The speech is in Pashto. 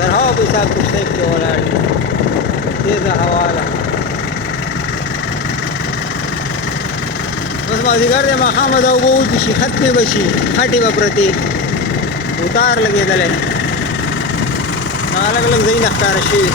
در هوا به حساب کشتۍ پکې ولاړ دي تېزه هوا ده اوس مازدیګر دی ماښامه دا اوبه وچې شي ختمې به شي خټې به پرتې اوتار لګېدلی هغه لږ لږ ځایونه ښکاره شوي